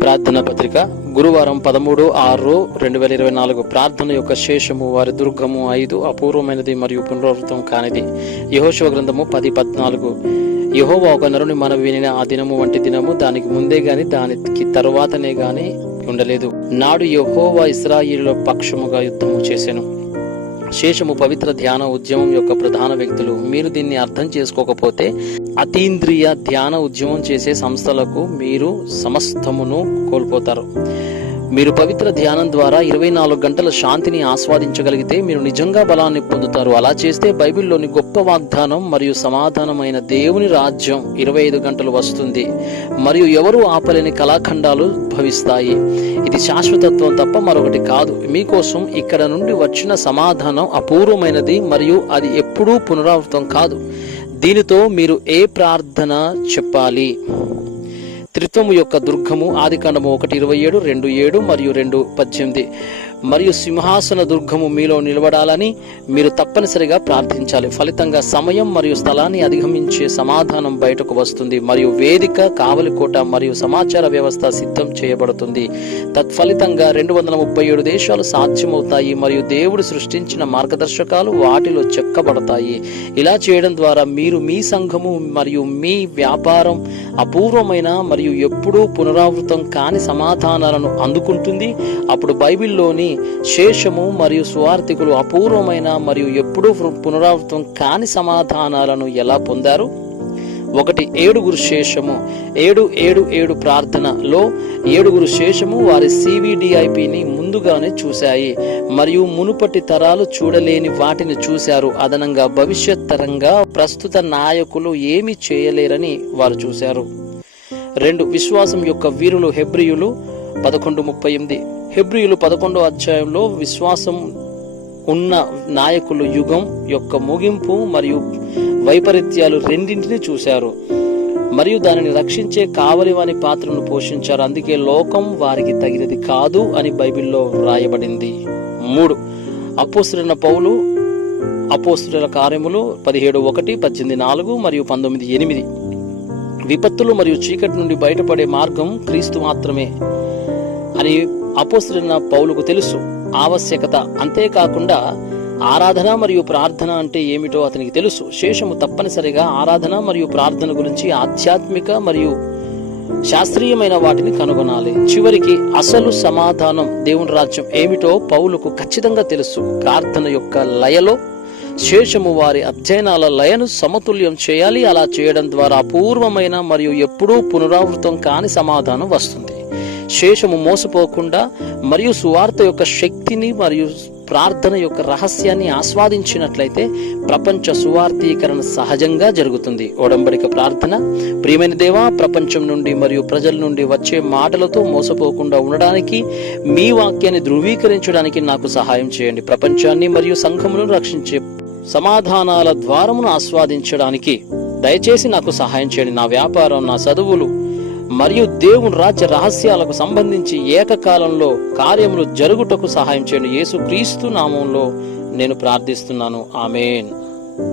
ప్రార్థన పత్రిక గురువారం పదమూడు ఆరు రెండు వేల ఇరవై నాలుగు ప్రార్థన యొక్క శేషము వారి దుర్గము ఐదు అపూర్వమైనది మరియు పునరావృతం కానిది. యహోశివ గ్రంథము పది పద్నాలుగు. యహోవా ఒక నరుని మన వినిన ఆ దినము వంటి దినము దానికి ముందే గాని దానికి తరువాతనే గాని ఉండలేదు. నాడు యహోవా ఇస్రాయిల పక్షముగా యుద్ధము చేసెను. శేషము పవిత్ర ధ్యాన ఉద్యమం యొక్క ప్రధాన వ్యక్తులు మీరు దీన్ని అర్థం చేసుకోకపోతే అతీంద్రియ ధ్యాన ఉద్యమం చేసే సంస్థలకు మీరు సమస్తమును కోల్పోతారు. మీరు పవిత్ర ధ్యానం ద్వారా ఇరవై నాలుగు గంటల శాంతిని ఆస్వాదించగలిగితే మీరు నిజంగా బలాన్ని పొందుతారు. అలా చేస్తే బైబిల్లోని గొప్ప వాగ్దానం మరియు సమాధానమైన దేవుని రాజ్యం ఇరవై ఐదు గంటలు వస్తుంది. మరియు ఎవరు ఆపలేని కళాఖండాలు భవిస్తాయి. ఇది శాశ్వతత్వం తప్ప మరొకటి కాదు. మీకోసం ఇక్కడ నుండి వచ్చిన సమాధానం అపూర్వమైనది మరియు అది ఎప్పుడూ పునరావృతం కాదు. దీనితో మీరు ఏ ప్రార్థన చెప్పాలి? త్రిత్వము యొక్క దుర్గము ఆదికాండము ఒకటి ఇరవై ఏడు రెండు ఏడు మరియు రెండు పద్దెనిమిది. మరియు సింహాసన దుర్గము మీలో నిలబడాలని మీరు తప్పనిసరిగా ప్రార్థించాలి. ఫలితంగా సమయం మరియు స్థలాన్ని అధిగమించే సమాధానం బయటకు వస్తుంది మరియు వేదిక కావలికోట మరియు సమాచార వ్యవస్థ సిద్ధం చేయబడుతుంది. తత్ఫలితంగా రెండు వందల ముప్పై ఏడు దేశాలు సాధ్యమవుతాయి మరియు దేవుడు సృష్టించిన మార్గదర్శకాలు వాటిలో చెక్కబడతాయి. ఇలా చేయడం ద్వారా మీరు మీ సంఘము మరియు మీ వ్యాపారం అపూర్వమైన మరియు ఎప్పుడూ పునరావృతం కాని సమాధానాలను అందుకుంటుంది. అప్పుడు బైబిల్లోని శేషము మరియు స్వార్థికులు అపూర్వమైన మరియు ఎప్పుడూ పునరావృతం కాని సమాధానాలను ఎలా పొందారు? ఒకటి ఏడుగురు శేషము. ఏడు ఏడు ఏడు ప్రార్థనలో ఏడుగురు శేషము వారి సివిడిఐపిని ముందుగానే చూశాయి. మరియు మునుపటి తరాలు చూడలేని వాటిని చూశారు. అదనంగా భవిష్యత్ తరంగా ప్రస్తుత నాయకులు ఏమి చేయలేరని వారు చూశారు. రెండు విశ్వాసం యొక్క వీరులు హెబ్రియులు. పదకొండు ముప్పై ఎనిమిది. హెబ్రియులు పదకొండో అధ్యాయంలో విశ్వాసం ఉన్న నాయకులు యుగం యొక్క ముగింపు మరియు వైపరీత్యాలు రెండింటిని చూశారు. మరియు దానిని రక్షించే కావలి వాని పాత్రను పోషించారు. అందుకే లోకం వారికి తగినది కాదు అని బైబిల్లో వ్రాయబడింది. మూడు. అపోస్తులైన పౌలు అపోసుల కార్యములు పదిహేడు ఒకటి పద్దెనిమిది నాలుగు మరియు పంతొమ్మిది ఎనిమిది. విపత్తులు మరియు చీకటి నుండి బయటపడే మార్గం క్రీస్తు మాత్రమే అని అపోస్తులైన పౌలుకు తెలుసు ఆవశ్యకత అంతేకాకుండా ఆరాధన మరియు ప్రార్థన అంటే ఏమిటో అతనికి తెలుసు. శేషము తప్పనిసరిగా ఆరాధన మరియు ప్రార్థన గురించి ఆధ్యాత్మిక మరియు శాస్త్రీయమైన వాటిని కనుగొనాలి. చివరికి అసలు సమాధానం దేవుని రాజ్యం ఏమిటో పౌలుకు ఖచ్చితంగా తెలుసు. ప్రార్థన యొక్క లయలో శేషము వారి అధ్యయనాల లయను సమతుల్యం చేయాలి. అలా చేయడం ద్వారా అపూర్వమైన మరియు ఎప్పుడూ పునరావృతం కాని సమాధానం వస్తుంది. శేషము మోసపోకుండా మరియు సువార్త యొక్క శక్తిని మరియు ప్రార్థన యొక్క రహస్యాన్ని ఆస్వాదించినట్లయితే ప్రపంచ సువార్థీకరణ సహజంగా జరుగుతుంది. ఒడంబడిక ప్రార్థన. ప్రియమైన దేవా ప్రపంచం నుండి మరియు ప్రజల నుండి వచ్చే మాటలతో మోసపోకుండా ఉండడానికి మీ వాక్యాన్ని ధృవీకరించడానికి నాకు సహాయం చేయండి. ప్రపంచాన్ని మరియు సంఘములను రక్షించే సమాధానాల ద్వారమును ఆస్వాదించడానికి దయచేసి నాకు సహాయం చేయండి. నా వ్యాపారం నా చదువులు మరియు దేవుని రాజ్య రహస్యాలకు సంబంధించి ఏకకాలంలో కార్యములు జరుగుటకు సహాయం చేయండి యేసు క్రీస్తు నామంలో నేను ప్రార్థిస్తున్నాను. ఆమెన్.